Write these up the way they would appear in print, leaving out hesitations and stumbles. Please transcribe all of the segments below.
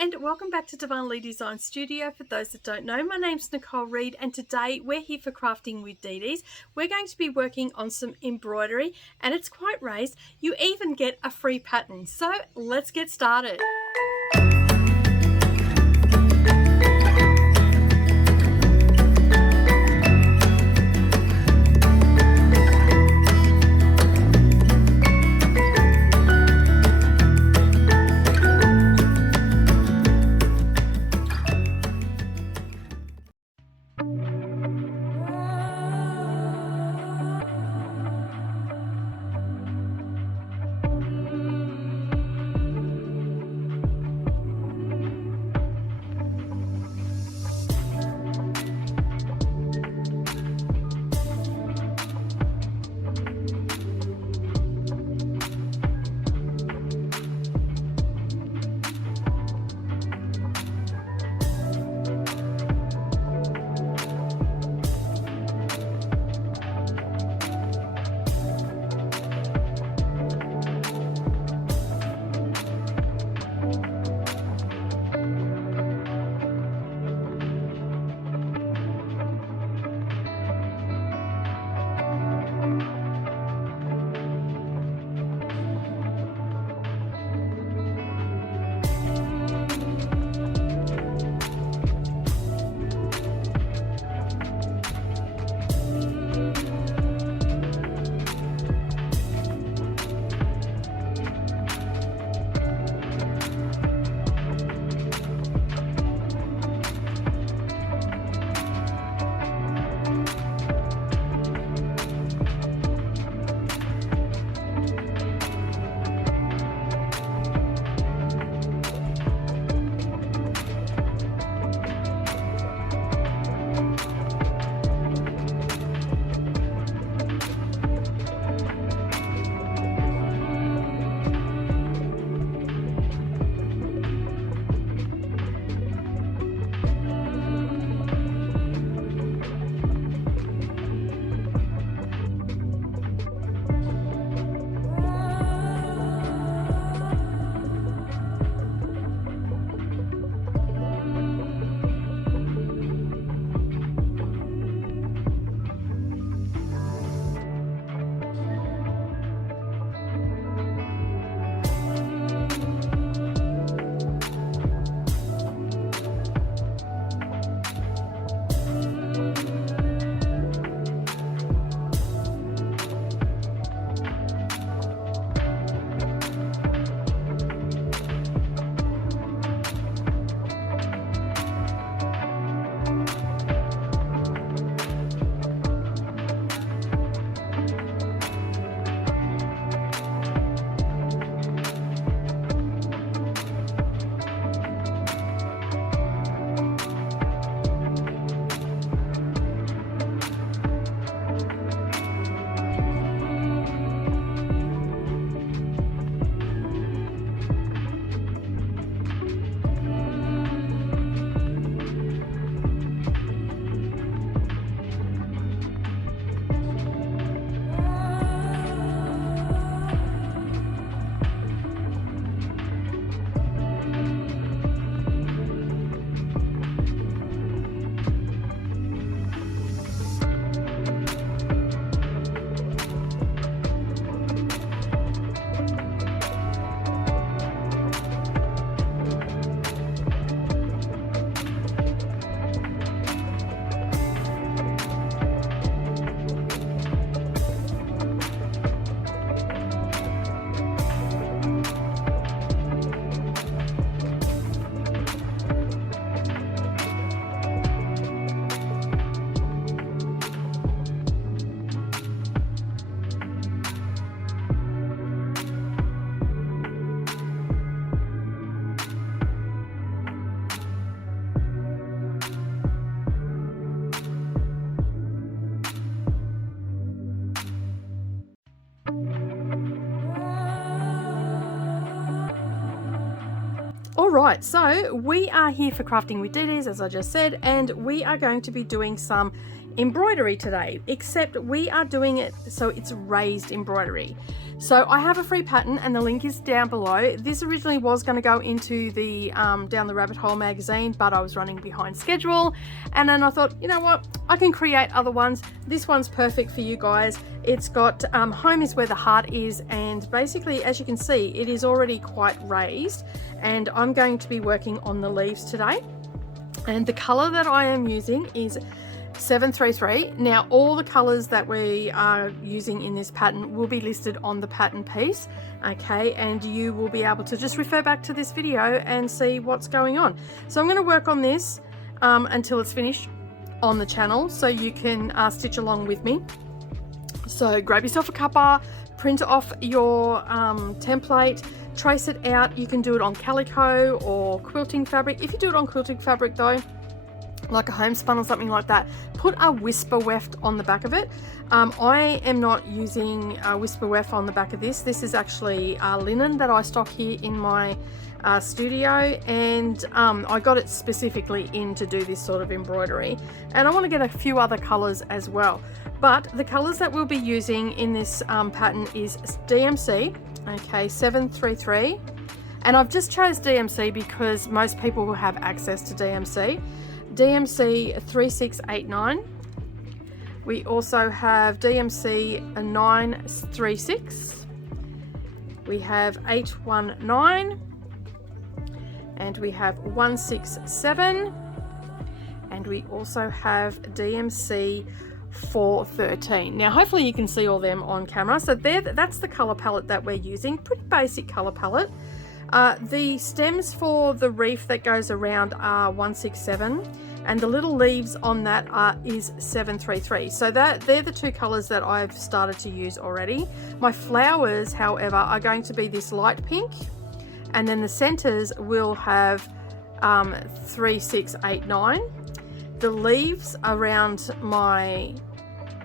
and welcome back to Divinely Design Studio. For those that don't know, my name's Nicole Reid, and today we're here for Crafting with Dee Dee's. We're going to be working on some embroidery, and it's quite raised. You even get a free pattern. So let's get started. Alright, so we are here for Crafting with Dee Dee's, as I just said, and we are going to be doing some embroidery today, except we are doing it so it's raised embroidery. So I have a free pattern and the link is down below. This originally was going to go into the Down the Rabbit Hole magazine, but I was running behind schedule, and then I thought, you know what, I can create other ones. This one's perfect for you guys. It's got home is where the heart is, and basically, as you can see, it is already quite raised, and I'm going to be working on the leaves today. And the color that I am using is 733. Now all the colors that we are using in this pattern will be listed on the pattern piece, okay, and you will be able to just refer back to this video and see what's going on. So I'm going to work on this until it's finished on the channel, so you can stitch along with me. So grab yourself a cuppa, print off your template, trace it out. You can do it on calico or quilting fabric. If you do it on quilting fabric though, like a homespun or something like that, put a whisper weft on the back of it. I am not using a whisper weft on the back of this. This is actually linen that I stock here in my studio, and I got it specifically in to do this sort of embroidery, and I want to get a few other colors as well. But the colors that we'll be using in this pattern is DMC, okay, 733, and I've just chose DMC because most people will have access to DMC. DMC 3689. We also have DMC 936. We have 819, and we have 167, and we also have DMC 413. Now hopefully you can see all them on camera. So that's the color palette that we're using. Pretty basic color palette. The stems for the reef that goes around are 167, and the little leaves on that is 733. So they're the two colors that I've started to use already. My flowers, however, are going to be this light pink, and then the centers will have 3689. The leaves around my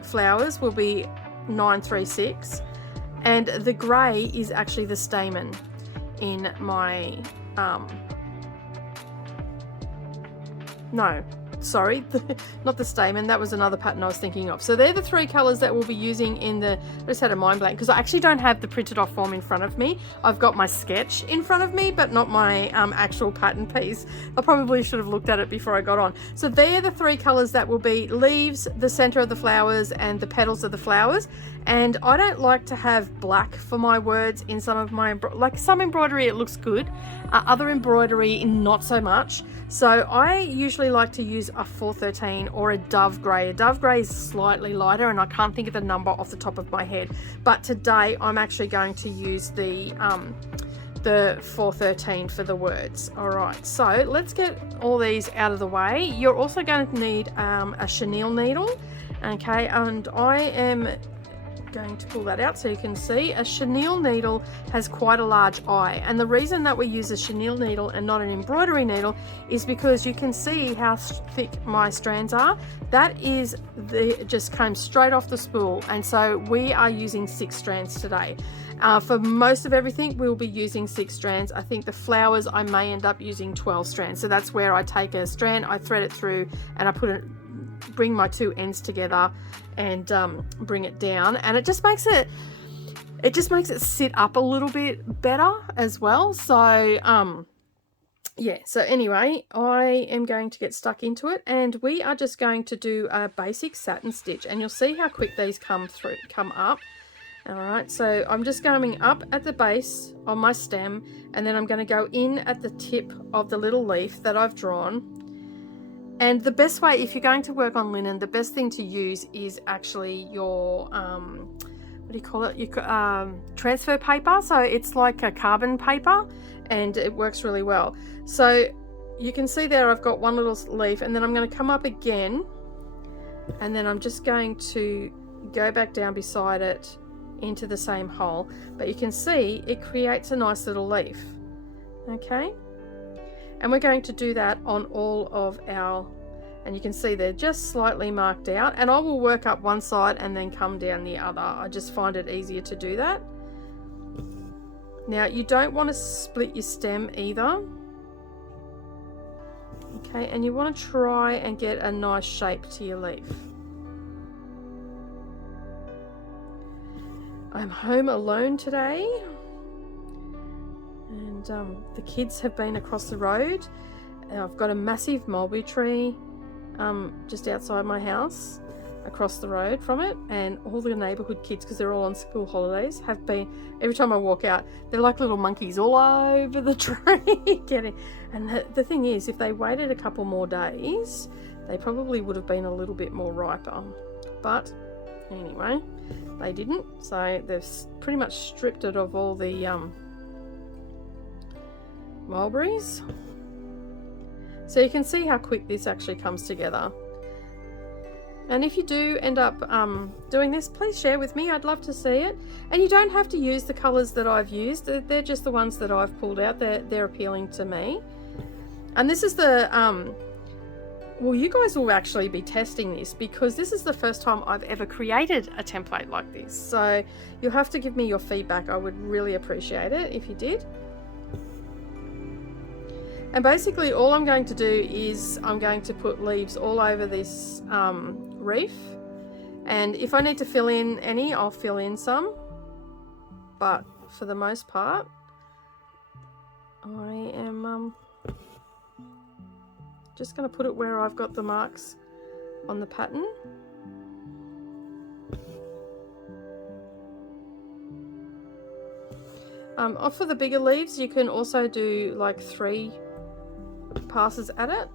flowers will be 936, and the gray is actually the stamen in my no, sorry, not the stamen, that was another pattern I was thinking of. So they're the three colors that we'll be using in the, I just had a mind blank because I actually don't have the printed off form in front of me. I've got my sketch in front of me, but not my actual pattern piece. I probably should have looked at it before I got on. So they're the three colors that will be leaves, the center of the flowers, and the petals of the flowers. And I don't like to have black for my words in some of my, like some embroidery it looks good, other embroidery not so much. So I usually like to use a 413 or a dove grey. A dove grey is slightly lighter, and I can't think of the number off the top of my head, but today I'm actually going to use the 413 for the words. All right, so let's get all these out of the way. You're also going to need a chenille needle, okay, and I am going to pull that out so you can see. A chenille needle has quite a large eye, and the reason that we use a chenille needle and not an embroidery needle is because you can see how thick my strands are. That is just came straight off the spool, and so we are using 6 strands today. For most of everything we'll be using 6 strands. I think the flowers I may end up using 12 strands, so that's where I take a strand, I thread it through, and I bring my 2 ends together and bring it down, and it just makes it sit up a little bit better as well. So yeah, so anyway, I am going to get stuck into it, and we are just going to do a basic satin stitch, and you'll see how quick these come up. All right, so I'm just going up at the base of my stem, and then I'm going to go in at the tip of the little leaf that I've drawn. And the best way, if you're going to work on linen, the best thing to use is actually your, what do you call it? Your transfer paper. So it's like a carbon paper, and it works really well. So you can see there I've got one little leaf, and then I'm going to come up again, and then I'm just going to go back down beside it into the same hole. But you can see it creates a nice little leaf. Okay. And we're going to do that on all of our, and you can see they're just slightly marked out, and I will work up one side and then come down the other. I just find it easier to do that. Now you don't want to split your stem either. Okay, and you want to try and get a nice shape to your leaf. I'm home alone today, and the kids have been across the road. I've got a massive mulberry tree just outside my house, across the road from it, and all the neighbourhood kids, because they're all on school holidays, have been, every time I walk out, they're like little monkeys all over the tree getting. And the thing is, if they waited a couple more days, they probably would have been a little bit more riper, but anyway, they didn't, so they've pretty much stripped it of all the mulberries. So you can see how quick this actually comes together. And if you do end up doing this, please share with me. I'd love to see it. And you don't have to use the colours that I've used. They're just the ones that I've pulled out. They're appealing to me. And this is the well, you guys will actually be testing this, because this is the first time I've ever created a template like this. So you'll have to give me your feedback. I would really appreciate it if you did. And basically all I'm going to do is I'm going to put leaves all over this reef. And if I need to fill in any, I'll fill in some. But for the most part, I am just going to put it where I've got the marks on the pattern. For the bigger leaves, you can also do like 3 passes at it.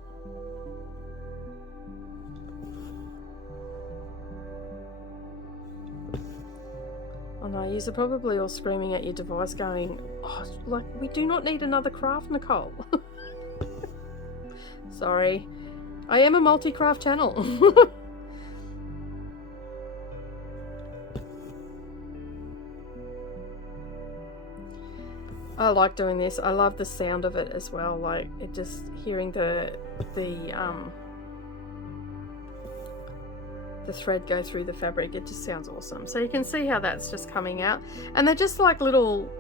I know, you're probably all screaming at your device going, oh, like, we do not need another craft, Nicole. Sorry, I am a multi-craft channel. I like doing this. I love the sound of it as well. Like, it just hearing the thread go through the fabric. It just sounds awesome. So you can see how that's just coming out, and they're just like little.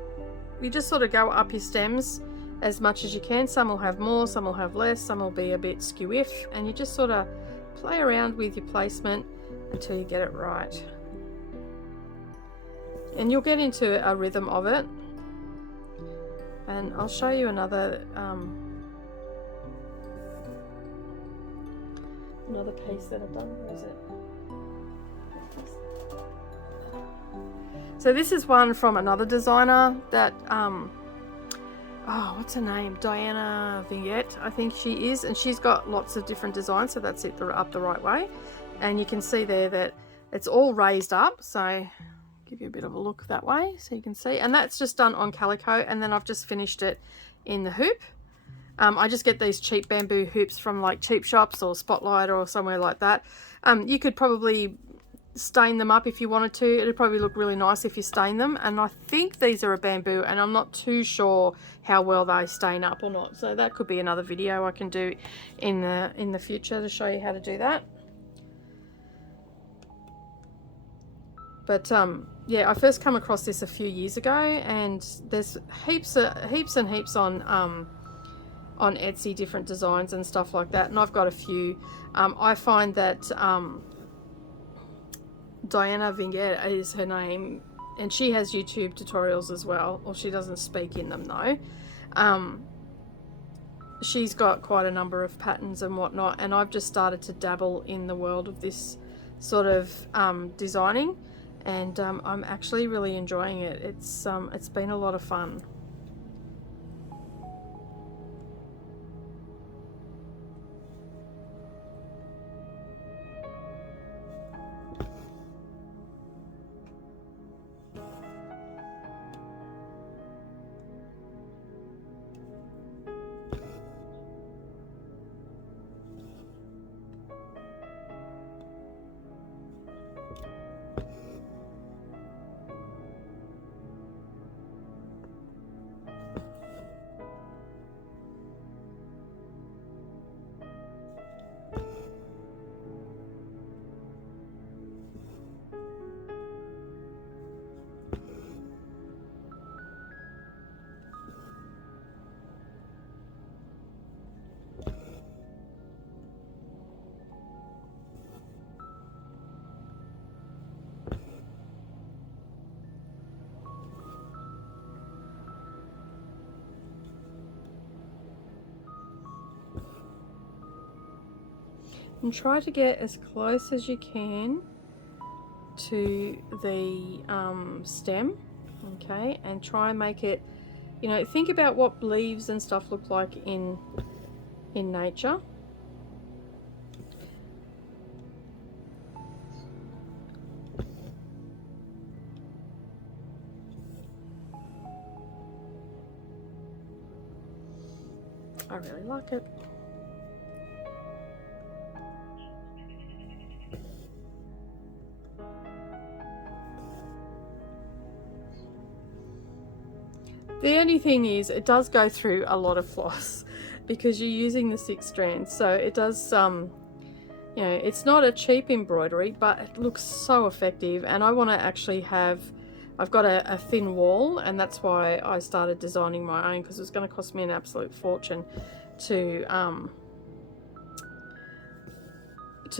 You just sort of go up your stems as much as you can. Some will have more, some will have less, some will be a bit skew-iff, and you just sort of play around with your placement until you get it right. And you'll get into a rhythm of it. And I'll show you another piece that I've done. Where is it? So this is one from another designer that oh, what's her name? Diana Vignette, I think she is, and she's got lots of different designs, so that's it up the right way. And you can see there that it's all raised up, so give you a bit of a look that way so you can see. And that's just done on calico, and then I've just finished it in the hoop. I just get these cheap bamboo hoops from like cheap shops or Spotlight or somewhere like that. You could probably stain them up if you wanted to. It'd probably look really nice if you stain them, and I think these are a bamboo, and I'm not too sure how well they stain up or not, so that could be another video I can do in the future to show you how to do that. But yeah, I first come across this a few years ago, and there's heaps and heaps on Etsy, different designs and stuff like that, and I've got a few. I find that Diana Vignette is her name, and she has YouTube tutorials as well, or she doesn't speak in them though. She's got quite a number of patterns and whatnot, and I've just started to dabble in the world of this sort of designing, and I'm actually really enjoying it. It's been a lot of fun. And try to get as close as you can to the stem, okay, and try and make it, you know, think about what leaves and stuff look like in nature. I really like it. The only thing is it does go through a lot of floss because you're using the 6 strands, so it does you know, it's not a cheap embroidery, but it looks so effective. And I want to actually have, I've got a thin wall, and that's why I started designing my own, because it was going to cost me an absolute fortune to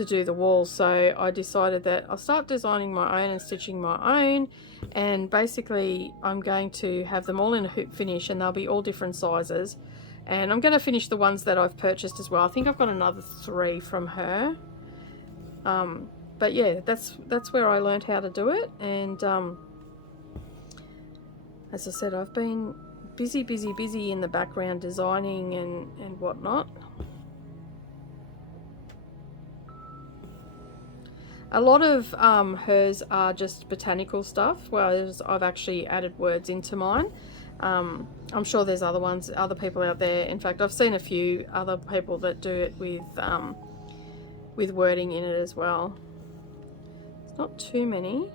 do the wall. So I decided that I'll start designing my own and stitching my own, and basically I'm going to have them all in a hoop finish, and they'll be all different sizes. And I'm going to finish the ones that I've purchased as well. I think I've got another 3 from her. But yeah, that's where I learned how to do it. And as I said, I've been busy in the background designing and whatnot. A lot of hers are just botanical stuff, whereas I've actually added words into mine. I'm sure there's other people out there. In fact, I've seen a few other people that do it with wording in it as well. It's not too many.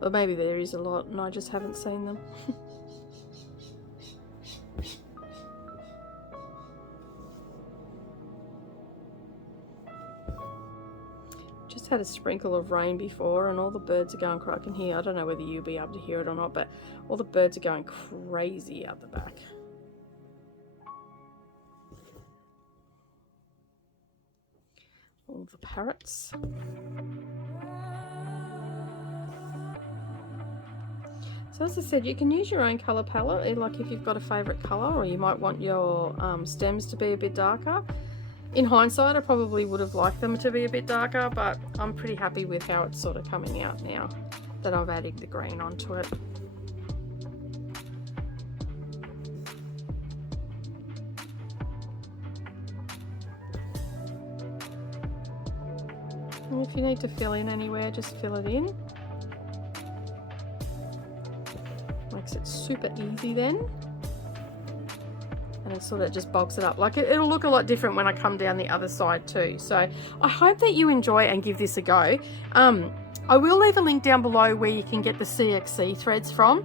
Or maybe there is a lot and I just haven't seen them. Just had a sprinkle of rain before and all the birds are going crazy. I can hear, I don't know whether you'll be able to hear it or not, but all the birds are going crazy out the back. All the parrots. So as I said, you can use your own colour palette, like if you've got a favourite colour, or you might want your stems to be a bit darker. In hindsight, I probably would have liked them to be a bit darker, but I'm pretty happy with how it's sort of coming out now that I've added the green onto it. And if you need to fill in anywhere, just fill it in. Makes it super easy then. And it sort of just bulks it up. Like it'll look a lot different when I come down the other side too. So I hope that you enjoy and give this a go. I will leave a link down below where you can get the CXC threads from.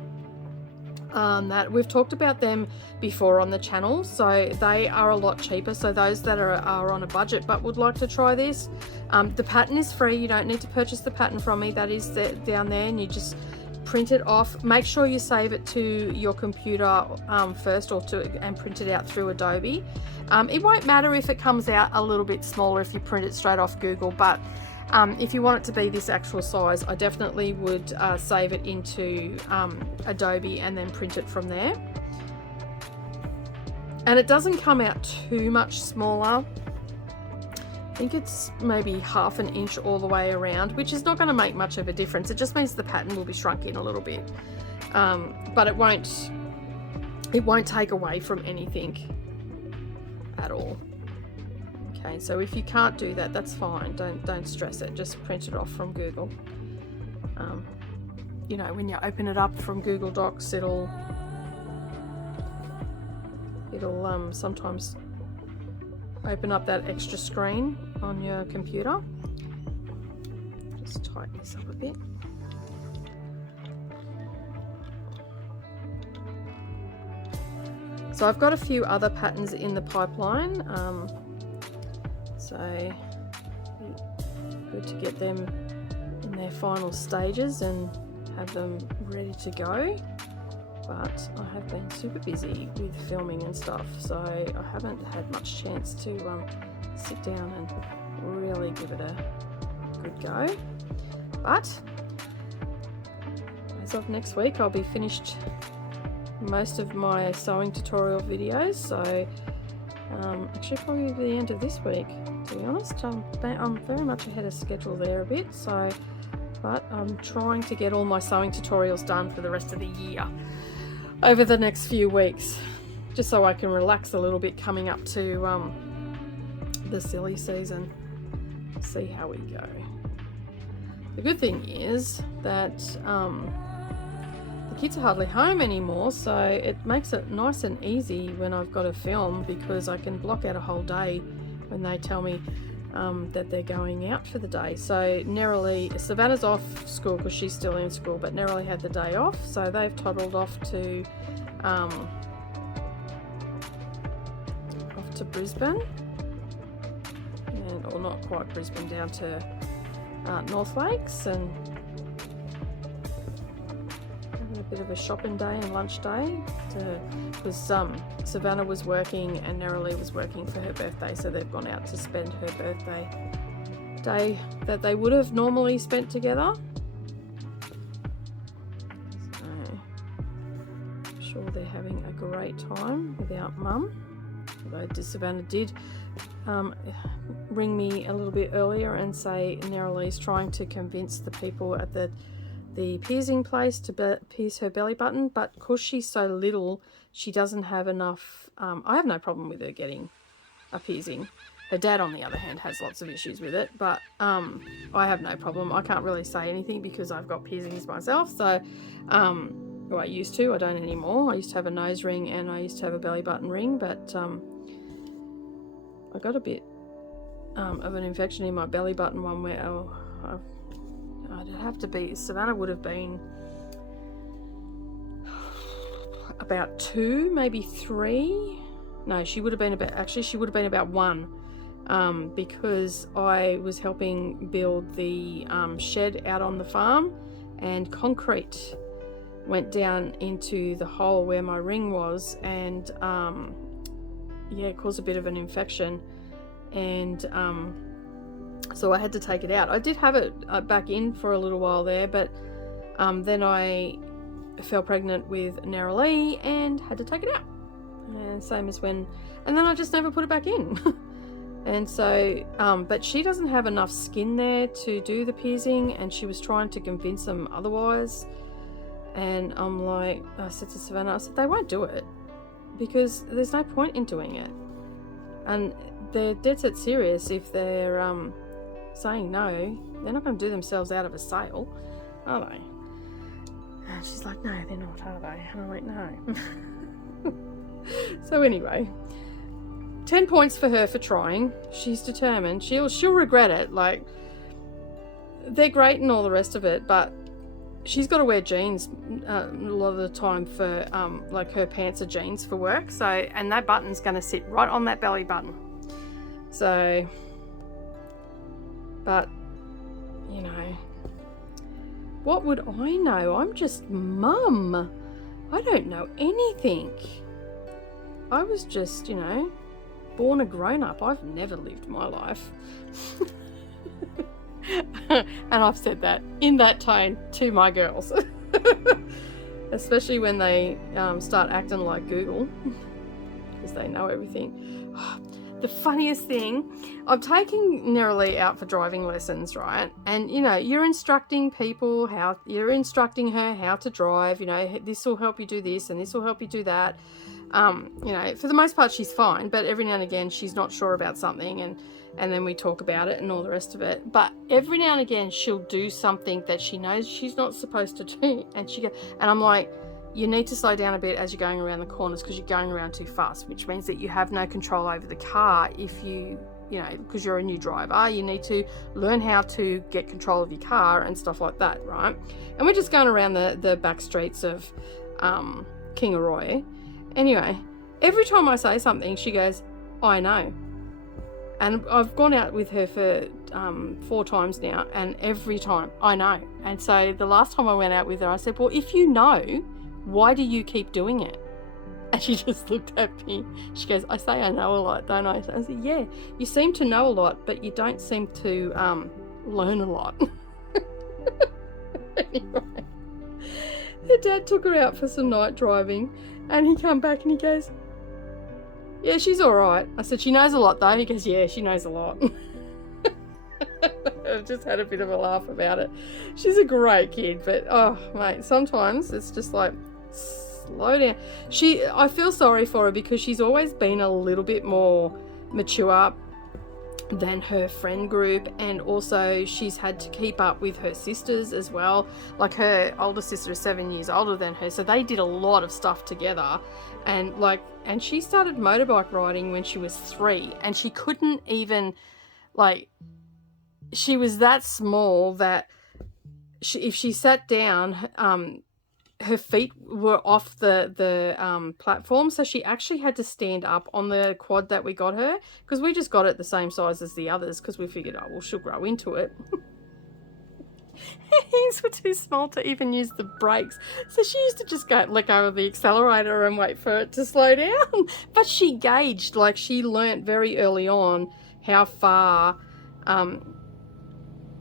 That we've talked about them before on the channel, so they are a lot cheaper. So those that are on a budget but would like to try this, the pattern is free. You don't need to purchase the pattern from me. That is down there, and you just print it off. Make sure you save it to your computer first, and print it out through Adobe. It won't matter if it comes out a little bit smaller if you print it straight off Google, but if you want it to be this actual size, I definitely would save it into Adobe and then print it from there. And it doesn't come out too much smaller. I think it's maybe ½ an inch all the way around, which is not going to make much of a difference. It just means the pattern will be shrunk in a little bit, but it won't take away from anything at all. Okay, so if you can't do that, that's fine. Don't stress it. Just print it off from Google. You know, when you open it up from Google Docs, it'll sometimes open up that extra screen on your computer. Just tighten this up a bit. So I've got a few other patterns in the pipeline, so good to get them in their final stages and have them ready to go. But I have been super busy with filming and stuff, so I haven't had much chance to sit down and really give it a good go. But as of next week, I'll be finished most of my sewing tutorial videos. So actually probably the end of this week, to be honest. I'm very much ahead of schedule there a bit. So, but I'm trying to get all my sewing tutorials done for the rest of the year over the next few weeks, just so I can relax a little bit coming up to the silly season. See how we go. The good thing is that the kids are hardly home anymore, so it makes it nice and easy when I've got to film, because I can block out a whole day when they tell me that they're going out for the day. So Savannah's off school because she's still in school, but Nerily had the day off, so they've toddled off to Brisbane, or not quite Brisbane, down to North Lakes, and having a bit of a shopping day and lunch day, because Savannah was working and Nerily was working for her birthday, so they've gone out to spend her birthday day that they would have normally spent together. So I'm sure they're having a great time without Mum. Although Savannah did ring me a little bit earlier and say Nerily's trying to convince the people at the piercing place to pierce her belly button, but because she's so little, she doesn't have enough. I have no problem with her getting a piercing. Her dad, on the other hand, has lots of issues with it, but I have no problem. I can't really say anything because I've got piercings myself. So well, I used to, I don't anymore. I used to have a nose ring and I used to have a belly button ring, but I got a bit of an infection in my belly button one where I'd have to be, Savannah would have been about 2, maybe 3. No, she would have been about 1, because I was helping build the shed out on the farm, and concrete went down into the hole where my ring was, and yeah, it caused a bit of an infection, and so I had to take it out. I did have it back in for a little while there, but then I fell pregnant with Nerily and had to take it out, and same as when, and then I just never put it back in. And so but she doesn't have enough skin there to do the piercing, and she was trying to convince them otherwise. And I'm like, I said to Savannah, I said, they won't do it because there's no point in doing it. And they're dead set serious. If they're saying no, they're not going to do themselves out of a sale, are they? And she's like, no, they're not, are they? And I'm like, no. So anyway, 10 points for her for trying. She's determined. She'll regret it. Like, they're great and all the rest of it, but she's got to wear jeans a lot of the time for like her pants are jeans for work, so, and that button's going to sit right on that belly button. So, but you know, what would I know? I'm just Mum. I don't know anything. I was just, you know, born a grown-up. I've never lived my life. And I've said that in that tone to my girls. Especially when they start acting like Google, because they know everything. The funniest thing, I'm taking Nerily out for driving lessons, right? And you know, you're instructing her how to drive. You know, this will help you do this and this will help you do that. You know, for the most part she's fine, but every now and again she's not sure about something, and then we talk about it and all the rest of it. But every now and again she'll do something that she knows she's not supposed to do, and I'm like, you need to slow down a bit as you're going around the corners because you're going around too fast, which means that you have no control over the car. If you know, because you're a new driver, you need to learn how to get control of your car and stuff like that, right? And we're just going around the back streets of Kingaroy. Anyway, every time I say something, she goes, I know. And I've gone out with her for 4 times now, and every time, I know. And so the last time I went out with her, I said, well, if you know, why do you keep doing it? And she just looked at me. She goes, I say I know a lot, don't I? I said, yeah, you seem to know a lot, but you don't seem to learn a lot. Anyway. her dad took her out for some night driving, and he come back and he goes, yeah, she's all right. I said, she knows a lot though. He goes, yeah, she knows a lot. I've just had a bit of a laugh about it. She's a great kid, but oh mate, sometimes it's just like, slow down. I feel sorry for her because she's always been a little bit more mature than her friend group, and also she's had to keep up with her sisters as well. Like her older sister is 7 years older than her, so they did a lot of stuff together. And she started motorbike riding when she was 3, and she couldn't even, like, she was that small that if she sat down, her feet were off the platform, so she actually had to stand up on the quad that we got her, because we just got it the same size as the others, because we figured, oh well, she'll grow into it. His were too small to even use the brakes, so she used to just let go of the accelerator and wait for it to slow down. But she gauged, like, she learnt very early on how far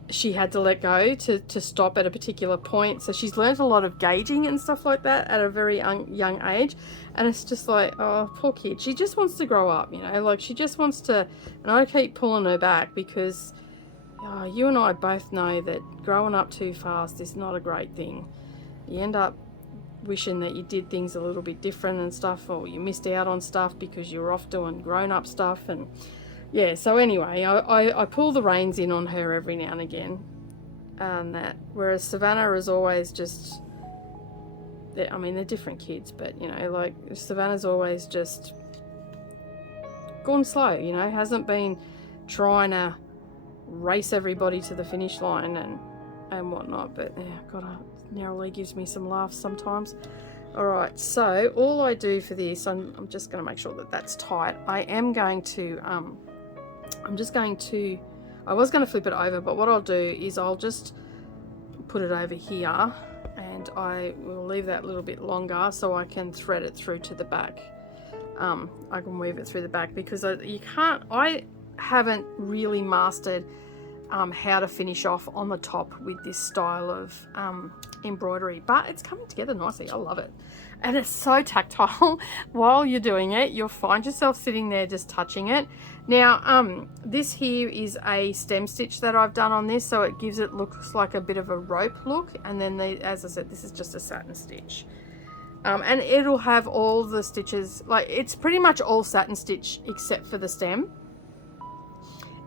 she had to let go to stop at a particular point. So she's learnt a lot of gauging and stuff like that at a very young age. And it's just like, oh, poor kid. She just wants to grow up, you know, like she just wants to, and I keep pulling her back because you and I both know that growing up too fast is not a great thing. You end up wishing that you did things a little bit different and stuff, or you missed out on stuff because you were off doing grown-up stuff. And yeah, so anyway, I pull the reins in on her every now and again, whereas Savannah is always just, I mean, they're different kids, but, you know, like, Savannah's always just gone slow, you know, hasn't been trying to race everybody to the finish line and whatnot. But yeah, God, narrowly gives me some laughs sometimes. All right, so all I do for this, I'm just going to make sure that that's tight. I am going to, I was going to flip it over, but what I'll do is I'll just put it over here, and I will leave that a little bit longer so I can thread it through to the back. I can weave it through the back because I haven't really mastered how to finish off on the top with this style of embroidery, but it's coming together nicely. I love it, and it's so tactile. While you're doing it, you'll find yourself sitting there just touching it. Now this here is a stem stitch that I've done on this, so it looks like a bit of a rope look, and then as I said, this is just a satin stitch. And it'll have all the stitches, like it's pretty much all satin stitch except for the stem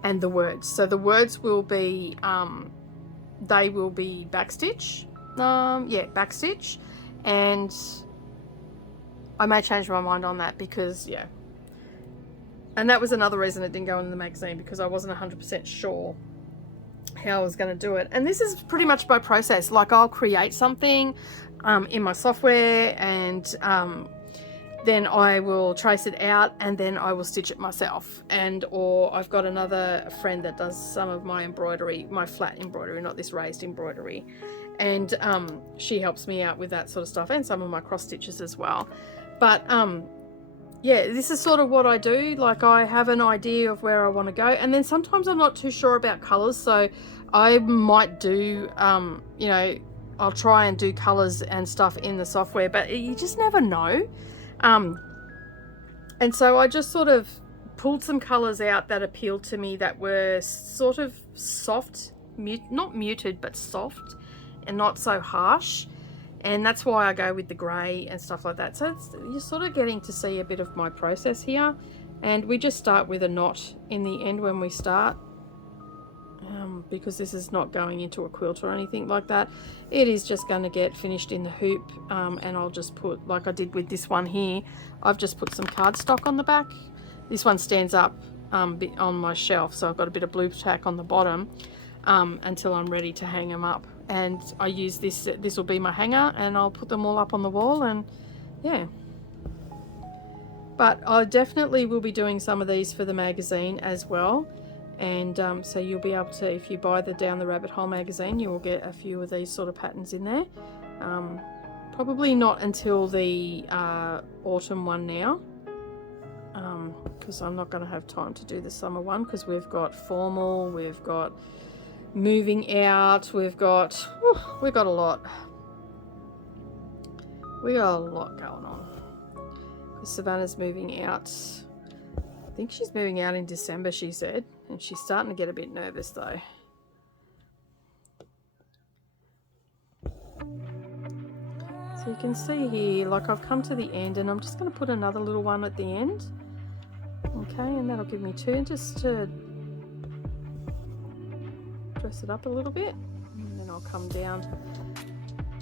and the words. So the words will be they will be backstitch, backstitch, and I may change my mind on that because and that was another reason it didn't go in the magazine, because I wasn't 100% sure how I was going to do it. And this is pretty much by process. Like, I'll create something in my software, and then I will trace it out, and then I will stitch it myself. Or I've got another friend that does some of my embroidery, my flat embroidery, not this raised embroidery, and she helps me out with that sort of stuff, and some of my cross stitches as well. But yeah, this is sort of what I do. Like, I have an idea of where I want to go, and then sometimes I'm not too sure about colors, so I might do you know, I'll try and do colors and stuff in the software, but you just never know. And so I just sort of pulled some colors out that appealed to me, that were sort of soft, not muted, but soft and not so harsh. And that's why I go with the grey and stuff like that. So you're sort of getting to see a bit of my process here. And we just start with a knot in the end when we start, because this is not going into a quilt or anything like that. It is just going to get finished in the hoop, and I'll just put, like I did with this one here, I've just put some cardstock on the back. This one stands up on my shelf, so I've got a bit of blue tack on the bottom until I'm ready to hang them up. And I use this will be my hanger, and I'll put them all up on the wall, and yeah. But I definitely will be doing some of these for the magazine as well. And so you'll be able to, if you buy the Down the Rabbit Hole magazine, you will get a few of these sort of patterns in there. Probably not until the autumn one now, because I'm not going to have time to do the summer one, because we've got formal, we've got moving out, we've got a lot. We got a lot going on. Savannah's moving out. I think she's moving out in December, she said. And she's starting to get a bit nervous though. So you can see here, like I've come to the end and I'm just going to put another little one at the end. Okay, and that'll give me 2 just to dress it up a little bit. And then I'll come down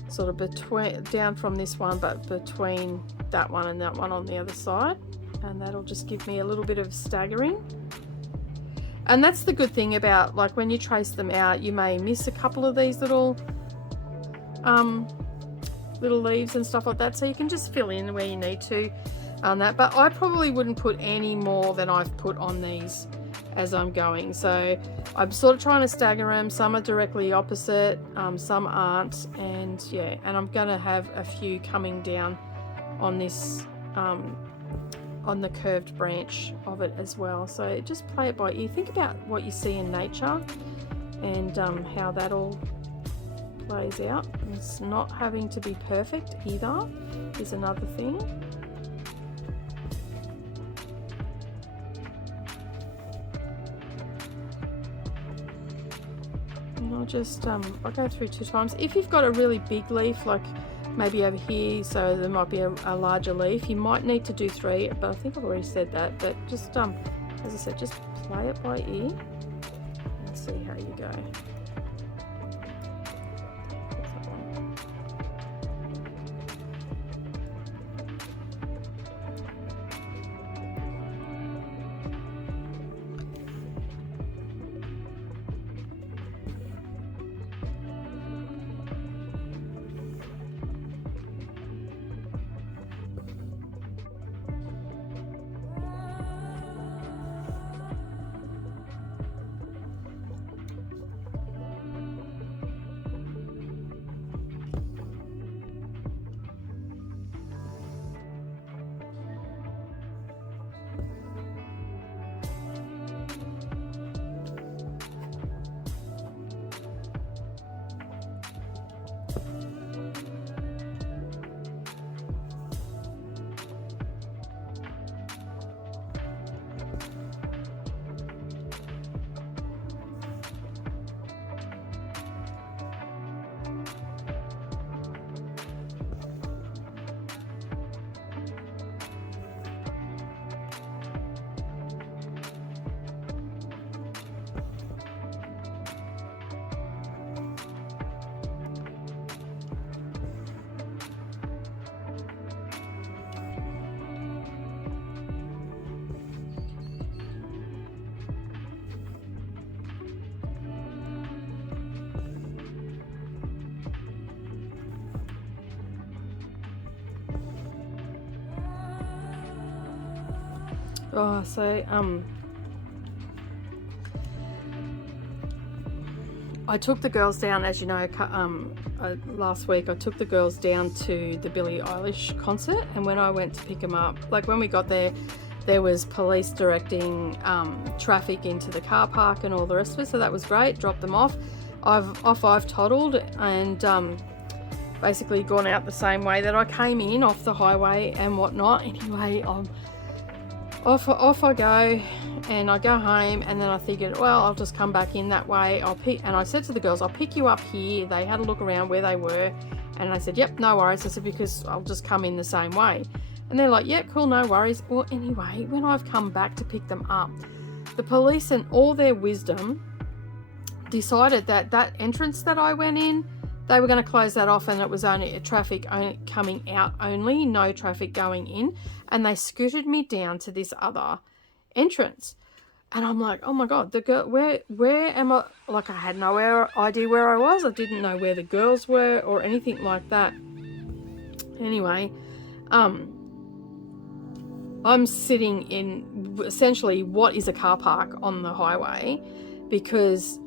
sort of between, down from this one, but between that one and that one on the other side. And that'll just give me a little bit of staggering. And that's the good thing about, like, when you trace them out, you may miss a couple of these little leaves and stuff like that, so you can just fill in where you need to on that. But I probably wouldn't put any more than I've put on these as I'm going. So I'm sort of trying to stagger them. Some are directly opposite, some aren't, and yeah, and I'm gonna have a few coming down on this on the curved branch of it as well. So just play it by ear. Think about what you see in nature and how that all plays out. It's not having to be perfect either is another thing. And I'll just I'll go through 2 times. If you've got a really big leaf, like maybe over here, so there might be a larger leaf, you might need to do 3, but I think I've already said that. But just as I said, just play it by ear and see how you go. Oh, so I took the girls down, as you know, last week I took the girls down to the Billie Eilish concert, and when I went to pick them up, like when we got there, there was police directing traffic into the car park and all the rest of it, so that was great. Dropped them off. I've toddled and basically gone out the same way that I came in, off the highway and whatnot. Anyway, off I go, and I go home, and then I figured, well, I'll just come back in that way. And I said to the girls, I'll pick you up here. They had a look around where they were, and I said, yep, no worries. I said, because I'll just come in the same way. And they're like, yep, cool, no worries. Well, anyway, when I've come back to pick them up, the police in all their wisdom decided that that entrance that I went in, they were going to close that off, and it was only traffic coming out only, no traffic going in. And they scooted me down to this other entrance. And I'm like, oh my God, the girl, where am I? Like, I had no idea where I was. I didn't know where the girls were or anything like that. Anyway, I'm sitting in essentially what is a car park on the highway, because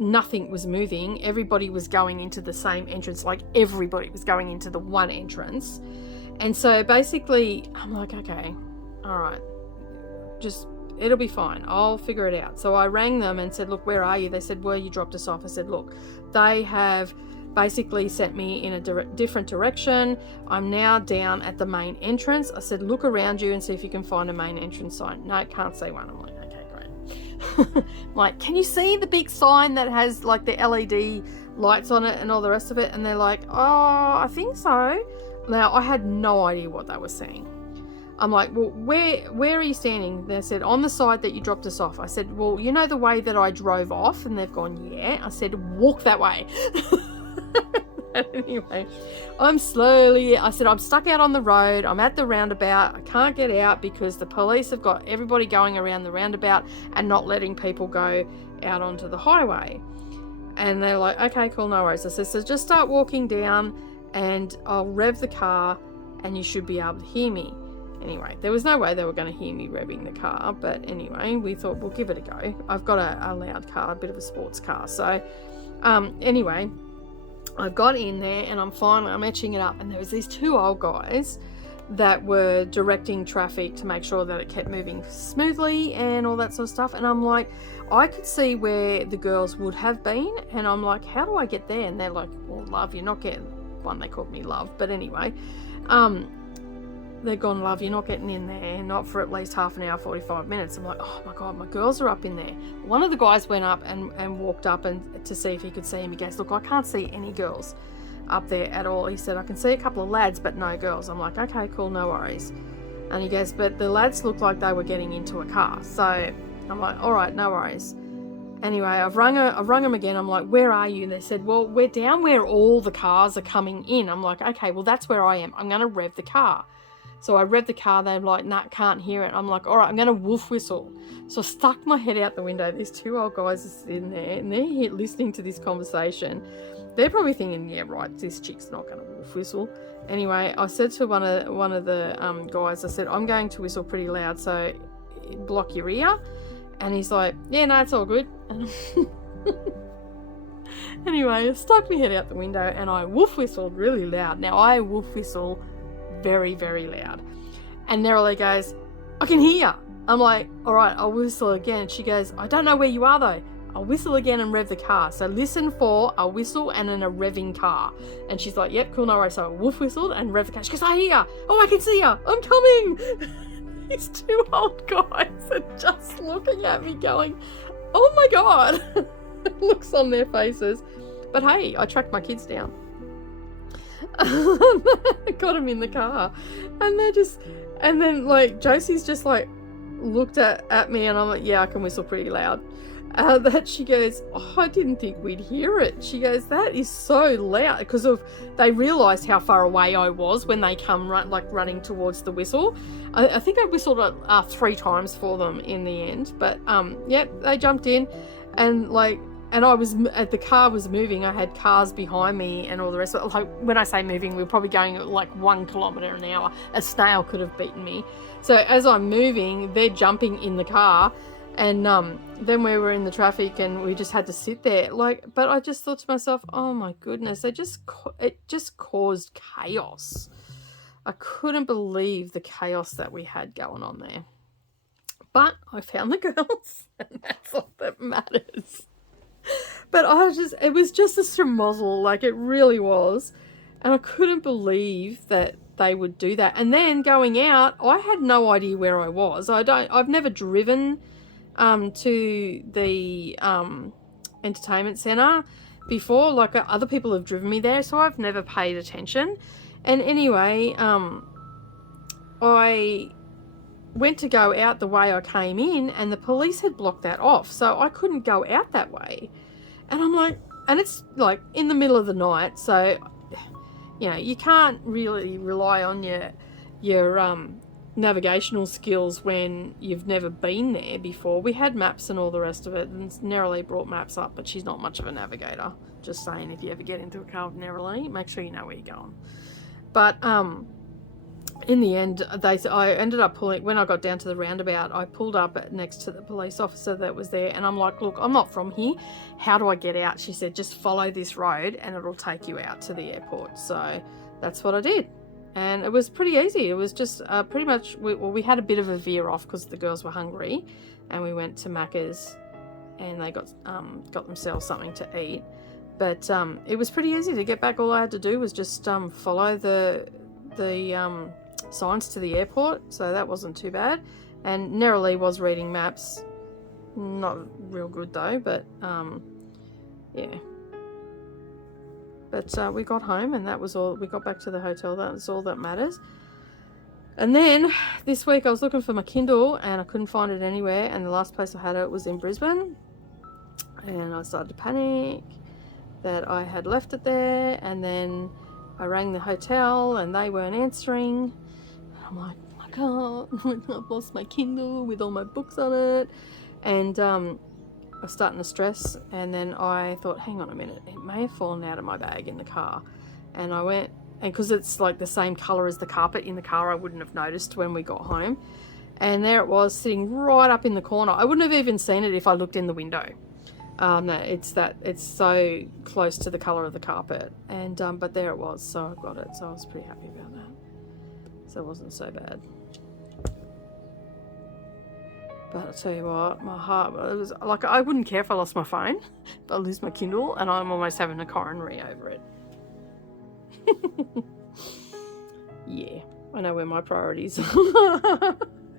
nothing was moving. Everybody was going into the same entrance. Like, everybody was going into the one entrance. And so basically I'm like, okay, all right, just, it'll be fine. I'll figure it out. So I rang them and said, look, where are you? They said, well, you dropped us off. I said, look, they have basically sent me in a different direction. I'm now down at the main entrance. I said, look around you and see if you can find a main entrance sign. No, can't see one. I'm like, okay, great. I'm like, can you see the big sign that has like the LED lights on it and all the rest of it? And they're like, oh, I think so. Now, I had no idea what they were saying. I'm like, well, where are you standing? They said, on the side that you dropped us off. I said, well, you know the way that I drove off? And they've gone, yeah. I said, walk that way. Anyway, I said, I'm stuck out on the road. I'm at the roundabout. I can't get out because the police have got everybody going around the roundabout and not letting people go out onto the highway. And they're like, okay, cool, no worries. I said, so just start walking down and I'll rev the car and you should be able to hear me. Anyway, there was no way they were going to hear me revving the car. But anyway, we thought, we'll give it a go. I've got a loud car, a bit of a sports car. So anyway, I got in there and I'm etching it up. And there was these two old guys that were directing traffic to make sure that it kept moving smoothly and all that sort of stuff. And I'm like, I could see where the girls would have been. And I'm like, how do I get there? And they're like, well, love, you're not getting... One, they called me love. But anyway, they're gone, love, you're not getting in there, not for at least half an hour, 45 minutes. I'm like, oh my God, my girls are up in there. One of the guys went up and walked up and to see if he could see him. He goes, look, I can't see any girls up there at all. He said, I can see a couple of lads, but no girls. I'm like, okay, cool, no worries. And he goes, but the lads looked like they were getting into a car. So I'm like, all right, no worries. Anyway, I've rung them again. I'm like, where are you? And they said, well, we're down where all the cars are coming in. I'm like, okay, well, that's where I am. I'm going to rev the car. So I revved the car. They're like, nah, can't hear it. I'm like, all right, I'm going to wolf whistle. So I stuck my head out the window. These two old guys are sitting there and they're here listening to this conversation. They're probably thinking, yeah, right, this chick's not going to wolf whistle. Anyway, I said to one of the guys, I said, I'm going to whistle pretty loud, so block your ear. And he's like, yeah, no, it's all good. And anyway, I stuck my head out the window and I wolf whistled really loud. Now, I wolf whistle very, very loud. And Nerily goes, I can hear you. I'm like, all right, I'll whistle again. She goes, I don't know where you are though. I'll whistle again and rev the car. So listen for a whistle and then a revving car. And she's like, yep, cool, no worries. So I wolf whistled and rev the car. She goes, I hear you. Oh, I can see you. I'm coming. These two old guys are just looking at me going, oh my God. Looks on their faces. But hey, I tracked my kids down. Got them in the car. And then like Josie's just like looked at me and I'm like, yeah, I can whistle pretty loud. That she goes, oh, I didn't think we'd hear it. She goes, that is so loud, because they realised how far away I was when they come running towards the whistle. I think I whistled 3 times for them in the end, but yeah, they jumped in and I was, the car was moving. I had cars behind me and all the rest of it. Like, when I say moving, we were probably going at like 1 kilometre an hour. A snail could have beaten me. So as I'm moving, they're jumping in the car. And then we were in the traffic and we just had to sit there. But I just thought to myself, oh my goodness, it just caused chaos. I couldn't believe the chaos that we had going on there. But I found the girls, and that's all that matters. But it was just a schmozzle, like it really was. And I couldn't believe that they would do that. And then going out, I had no idea where I was. I've never driven to the entertainment centre before. Like, other people have driven me there, so I've never paid attention. And anyway, I went to go out the way I came in and the police had blocked that off, so I couldn't go out that way. And I'm like, and it's like in the middle of the night, so you know, you can't really rely on your navigational skills when you've never been there before. We had maps and all the rest of it, and Nerily brought maps up, but she's not much of a navigator. Just saying, if you ever get into a car with Nerily, make sure you know where you're going. But in the end, I ended up pulling, when I got down to the roundabout, I pulled up next to the police officer that was there, and I'm like, look, I'm not from here. How do I get out? She said, just follow this road and it'll take you out to the airport. So that's what I did. And it was pretty easy. It was just pretty much, we had a bit of a veer off because the girls were hungry, and we went to Macca's and they got themselves something to eat. But it was pretty easy to get back. All I had to do was just follow the signs to the airport, so that wasn't too bad. And Neroli was reading maps, not real good though, but yeah. But we got home, and that was all. We got back to the hotel. That was all that matters. And then this week I was looking for my Kindle and I couldn't find it anywhere, and the last place I had it was in Brisbane, and I started to panic that I had left it there. And then I rang the hotel and they weren't answering. I'm like, I can't, I've lost my Kindle with all my books on it. And I was starting to stress, and then I thought, hang on a minute, it may have fallen out of my bag in the car. And I went, and because it's like the same colour as the carpet in the car, I wouldn't have noticed when we got home. And there it was, sitting right up in the corner. I wouldn't have even seen it if I looked in the window. It's so close to the colour of the carpet. And but there it was, so I got it. So I was pretty happy about that. So it wasn't so bad. But I'll tell you what, my heart, it was like, I wouldn't care if I lost my phone, but I lose my Kindle, and I'm almost having a coronary over it. Yeah, I know where my priorities are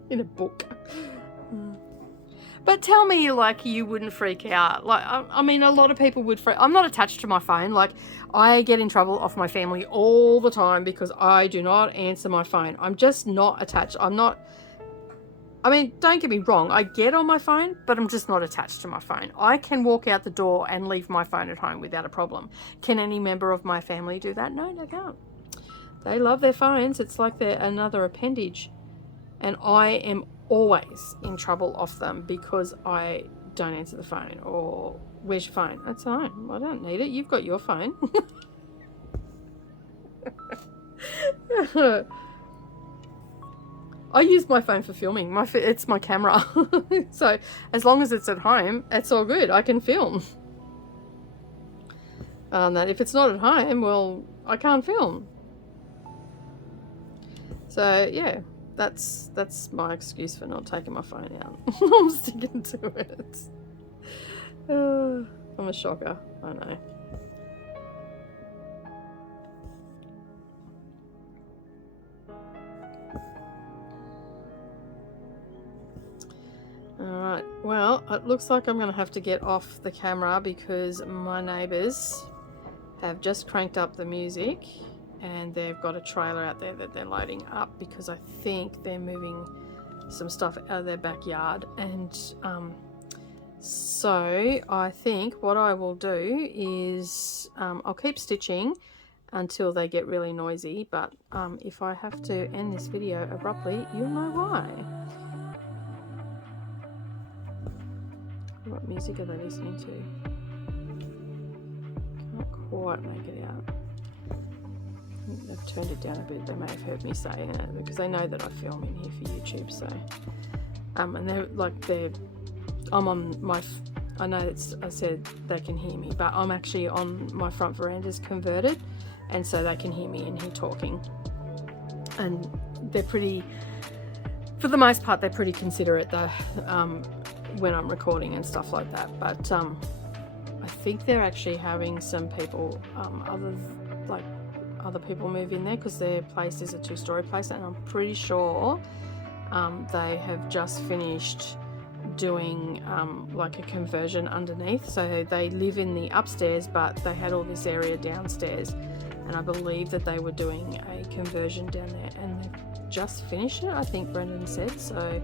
in a book. But tell me, like, you wouldn't freak out. Like, I mean, a lot of people would freak. I'm not attached to my phone. Like, I get in trouble off my family all the time because I do not answer my phone. I'm just not attached. I mean, don't get me wrong, I get on my phone, but I'm just not attached to my phone. I can walk out the door and leave my phone at home without a problem. Can any member of my family do that? No, they can't. They love their phones. It's like they're another appendage. And I am always in trouble off them because I don't answer the phone. Or, where's your phone? That's fine. I don't need it. You've got your phone. I use my phone for filming. It's my camera. So as long as it's at home, it's all good. I can film. That if it's not at home, well, I can't film. So yeah, that's my excuse for not taking my phone out. I'm sticking to it. I'm a shocker. I know. Alright, well, it looks like I'm going to have to get off the camera because my neighbours have just cranked up the music and they've got a trailer out there that they're loading up because I think they're moving some stuff out of their backyard. And so I think what I will do is I'll keep stitching until they get really noisy, but if I have to end this video abruptly, you'll know why. What music are they listening to? Can't quite make it out. I think they've turned it down a bit. They may have heard me saying it because they know that I film in here for YouTube. So, and I'm on my. I know I said they can hear me, but I'm actually on my front veranda's converted, and so they can hear me in here talking. And they're pretty, for the most part, they're pretty considerate though. When I'm recording and stuff like that, but I think they're actually having some people, other people move in there because their place is a 2-story place, and I'm pretty sure they have just finished doing like a conversion underneath. So they live in the upstairs, but they had all this area downstairs, and I believe that they were doing a conversion down there, and they've just finished it, I think Brendan said. So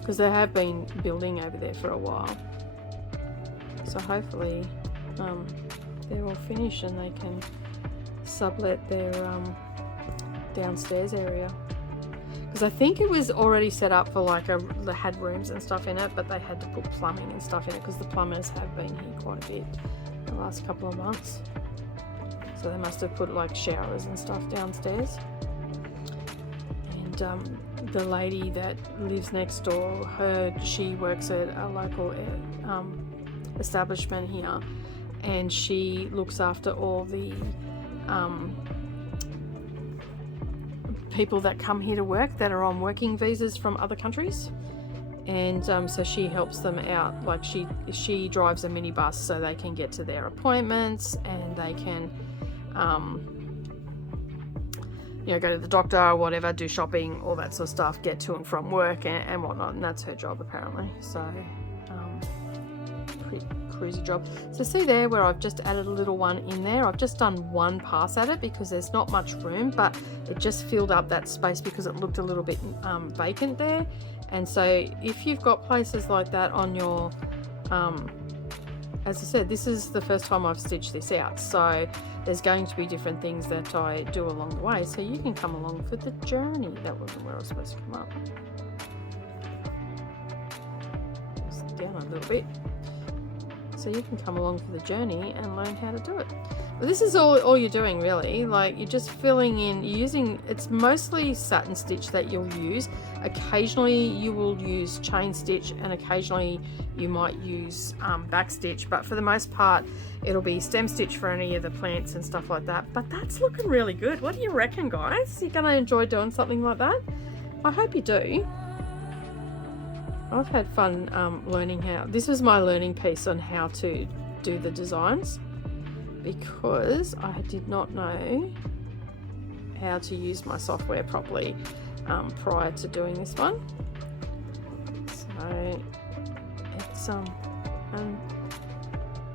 because they have been building over there for a while, so hopefully they're all finished and they can sublet their downstairs area, because I think it was already set up for like they had rooms and stuff in it, but they had to put plumbing and stuff in it because the plumbers have been here quite a bit the last couple of months, so they must have put like showers and stuff downstairs. And the lady that lives next door, she works at a local establishment here, and she looks after all the people that come here to work that are on working visas from other countries. and so she helps them out. Like she drives a minibus so they can get to their appointments, and they can you know, go to the doctor or whatever, do shopping, all that sort of stuff, get to and from work and whatnot. And that's her job apparently. So pretty cruisy job. So see there where I've just added a little one in there. I've just done one pass at it because there's not much room, but it just filled up that space because it looked a little bit vacant there. And so if you've got places like that on your as I said, this is the first time I've stitched this out, so there's going to be different things that I do along the way, so you can come along for the journey. That wasn't where I was supposed to come up. Just down a little bit. So you can come along for the journey and learn how to do it. But this is all you're doing really. Like, you're just filling in, you're using, it's mostly satin stitch that you'll use. Occasionally you will use chain stitch, and occasionally you might use back stitch, but for the most part it'll be stem stitch for any of the plants and stuff like that. But that's looking really good. What do you reckon, guys? You're gonna enjoy doing something like that? I hope you do. I've had fun learning how. This was my learning piece on how to do the designs, because I did not know how to use my software properly prior to doing this one. So it's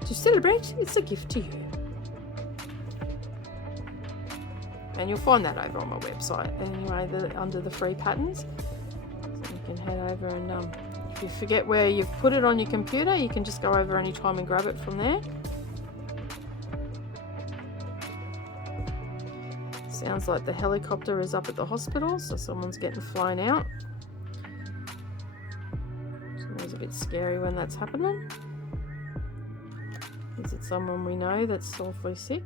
to celebrate, it's a gift to you. And you'll find that over on my website anyway, under the free patterns. So you can head over and if you forget where you've put it on your computer, you can just go over anytime and grab it from there. Sounds like the helicopter is up at the hospital, so someone's getting flown out. It's always a bit scary when that's happening. Is it someone we know that's awfully sick?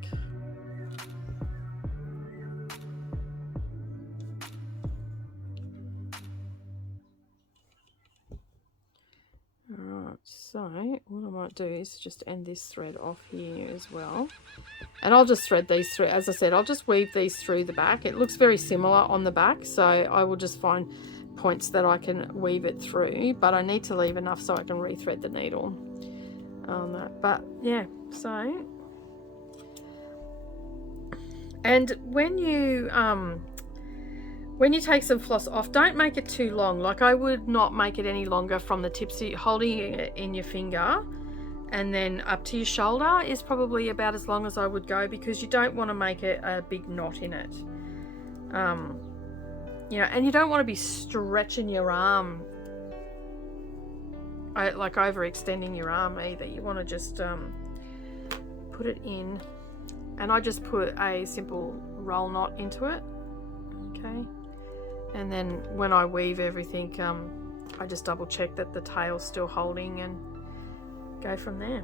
Alright, so what I might do is just end this thread off here as well. And I'll just thread these through. As I said, I'll just weave these through the back. It looks very similar on the back, so I will just find points that I can weave it through, but I need to leave enough so I can rethread the needle on that. But yeah, so, and when you take some floss off, don't make it too long. Like, I would not make it any longer from the tips, holding it in your finger and then up to your shoulder is probably about as long as I would go, because you don't want to make it a big knot in it. You know, and you don't want to be stretching your arm, like overextending your arm either. You want to just put it in, and I just put a simple roll knot into it. Okay, and then when I weave everything, I just double check that the tail's still holding and go from there.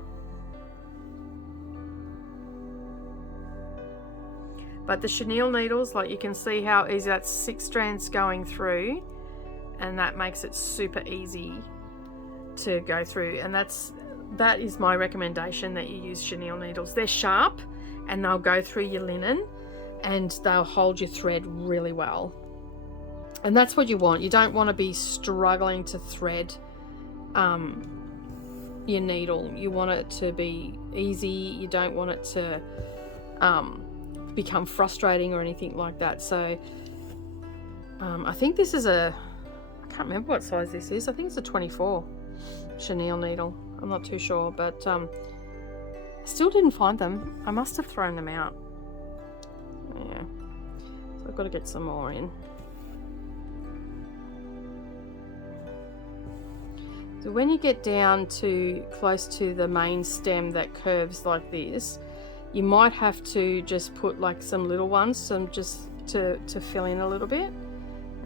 But the chenille needles, like, you can see how easy that's 6 strands going through, and that makes it super easy to go through. And that is my recommendation, that you use chenille needles. They're sharp and they'll go through your linen and they'll hold your thread really well. And that's what you want. You don't want to be struggling to thread your needle. You want it to be easy. You don't want it to become frustrating or anything like that. So I think this is I can't remember what size this is. I think it's a 24 chenille needle. I'm not too sure, but I still didn't find them. I must have thrown them out. Yeah, so I've got to get some more in. So when you get down to close to the main stem that curves like this, you might have to just put like some little ones, some just to fill in a little bit.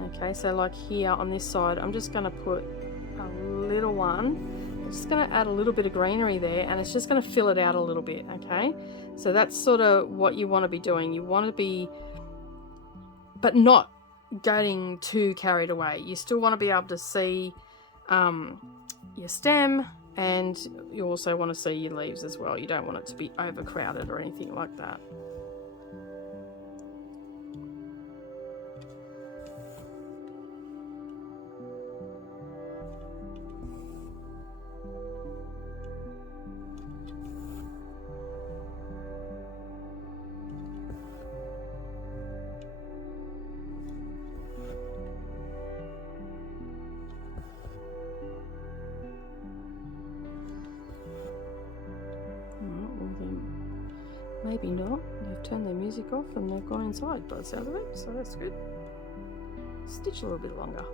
Okay, so like here on this side, I'm just going to put a little one. I'm just going to add a little bit of greenery there, and it's just going to fill it out a little bit. Okay, so that's sort of what you want to be doing. You want to be, but not getting too carried away. You still want to be able to see your stem, and you also want to see your leaves as well. You don't want it to be overcrowded or anything like that. maybe not. They've turned their music off and they've gone inside by the sound of it, so that's good. Stitch a little bit longer.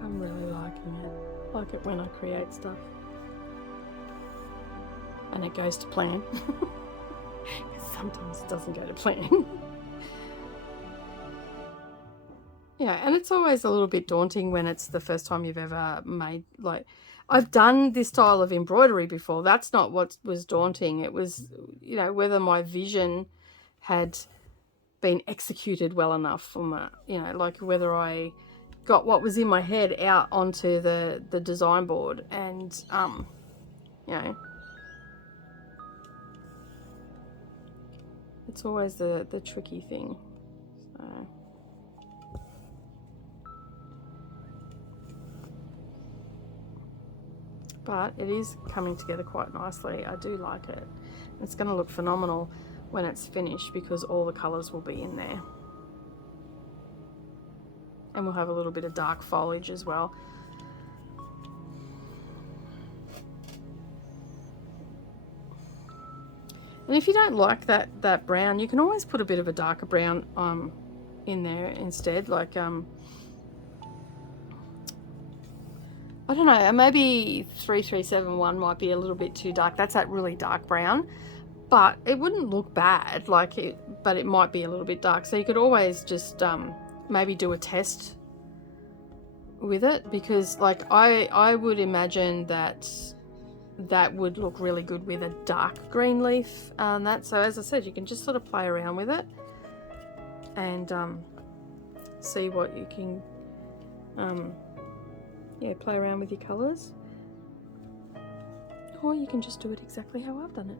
I'm really liking it. I like it when I create stuff and it goes to plan. Sometimes it doesn't go to plan. Yeah, and it's always a little bit daunting when it's the first time you've ever made, like, I've done this style of embroidery before. That's not what was daunting. It was, you know, whether my vision had been executed well enough for my, you know, like whether I got what was in my head out onto the design board. And you know, it's always the tricky thing. So but it is coming together quite nicely. I do like it. It's going to look phenomenal when it's finished because all the colors will be in there. And we'll have a little bit of dark foliage as well. And if you don't like that brown, you can always put a bit of a darker brown in there instead. Like I don't know, maybe 3371 might be a little bit too dark. That's that really dark brown, but it wouldn't look bad. Like it, but it might be a little bit dark. So you could always just maybe do a test with it, because like I would imagine that would look really good with a dark green leaf. So as I said, you can just sort of play around with it and see what you can yeah, play around with your colors, or you can just do it exactly how I've done it.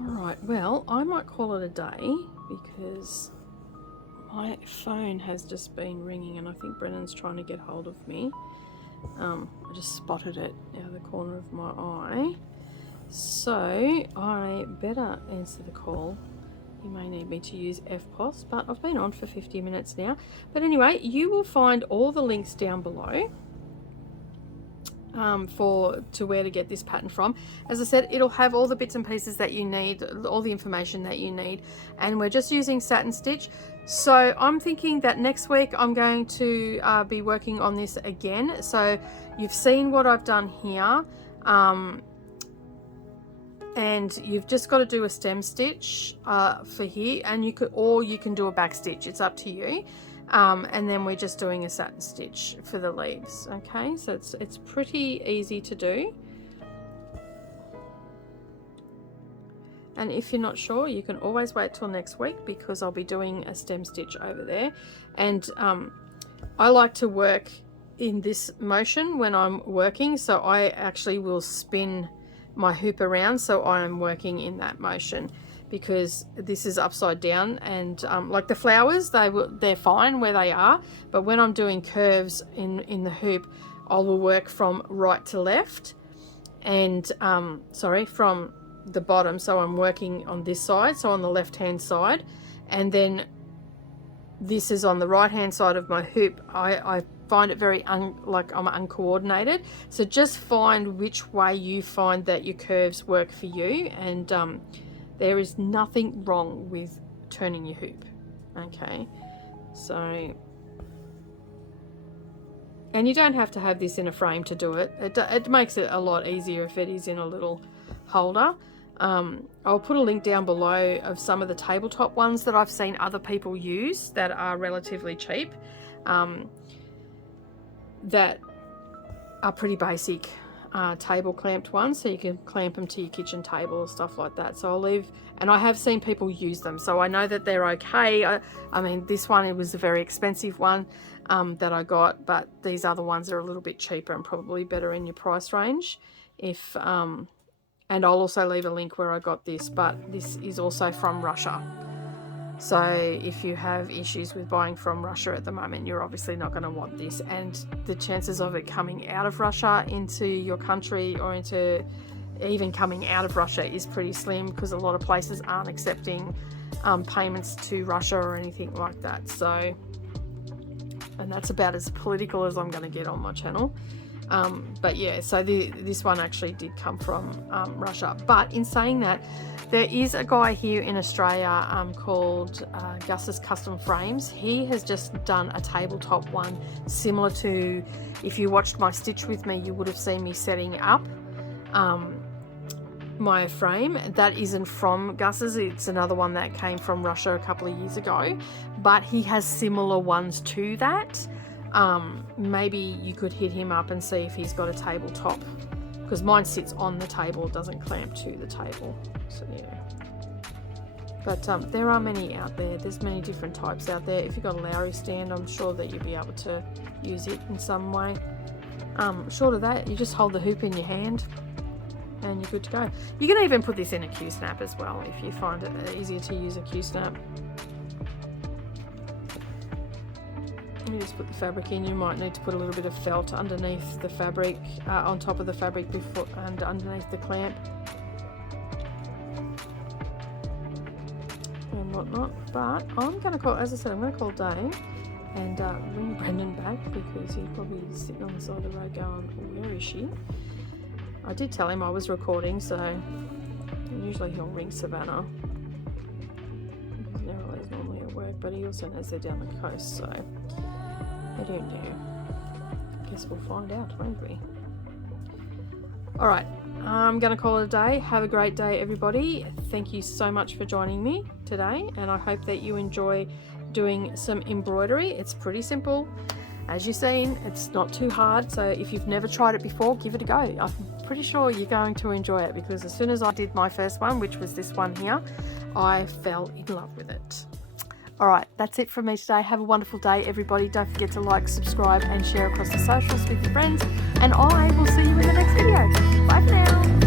Alright, well, I might call it a day because my phone has just been ringing and I think Brennan's trying to get hold of me. I just spotted it out of the corner of my eye. So I better answer the call. You may need me to use FPOS, but I've been on for 50 minutes now. But anyway, you will find all the links down below to where to get this pattern from. As I said, it'll have all the bits and pieces that you need, all the information that you need, and we're just using satin stitch. So I'm thinking that next week I'm going to be working on this again. So you've seen what I've done here, and you've just got to do a stem stitch for here, and you can do a back stitch, it's up to you. And then we're just doing a satin stitch for the leaves. Okay, so it's pretty easy to do. And if you're not sure, you can always wait till next week because I'll be doing a stem stitch over there. And I like to work in this motion when I'm working, so I actually will spin my hoop around so I'm working in that motion, because this is upside down, and like the flowers, they're fine where they are, but when I'm doing curves in the hoop, I will work from right to left, and sorry, from the bottom, so I'm working on this side, so on the left hand side, and then this is on the right hand side of my hoop. I find it very like I'm uncoordinated, so just find which way you find that your curves work for you, and there is nothing wrong with turning your hoop. Okay, so And you don't have to have this in a frame to do it. It makes it a lot easier if it is in a little holder. I'll put a link down below of some of the tabletop ones that I've seen other people use that are relatively cheap, that are pretty basic table clamped ones, so you can clamp them to your kitchen table or stuff like that. So I'll leave, and I have seen people use them, so I know that they're okay. I mean, this one, it was a very expensive one that I got, but these other ones are a little bit cheaper and probably better in your price range. If and I'll also leave a link where I got this, but this is also from Russia. So if you have issues with buying from Russia at the moment, you're obviously not going to want this. And the chances of it coming out of Russia into your country, or into even coming out of Russia, is pretty slim, because a lot of places aren't accepting payments to Russia or anything like that. So, and that's about as political as I'm going to get on my channel. But yeah, so this one actually did come from Russia. But in saying that, there is a guy here in Australia called Gus's Custom Frames. He has just done a tabletop one similar to, if you watched my stitch with me, you would have seen me setting up my frame. That isn't from Gus's, it's another one that came from Russia a couple of years ago, but he has similar ones to that. Maybe you could hit him up and see if he's got a tabletop, because mine sits on the table, it doesn't clamp to the table. So yeah, but there are many out there. There's many different types out there. If you've got a Lowry stand, I'm sure that you'll be able to use it in some way. Short of that, you just hold the hoop in your hand and you're good to go. You can even put this in a Q-snap as well if you find it easier to use a Q-snap. You just put the fabric in. You might need to put a little bit of felt underneath the fabric, on top of the fabric before, and underneath the clamp and whatnot. But I'm going to call, as I said, I'm going to call Dave and bring Brendan back, because he's probably sitting on the side of the road going, where is she? I did tell him I was recording, so usually he'll ring Savannah. He's normally at work, but he also knows they're down the coast, so I don't know. Guess we'll find out, won't we? Alright, I'm going to call it a day. Have a great day, everybody. Thank you so much for joining me today, and I hope that you enjoy doing some embroidery. It's pretty simple. As you've seen, it's not too hard, so if you've never tried it before, give it a go. I'm pretty sure you're going to enjoy it, because as soon as I did my first one, which was this one here, I fell in love with it. Alright, that's it from me today. Have a wonderful day, everybody. Don't forget to like, subscribe and share across the socials with your friends, and I will see you in the next video. Bye for now.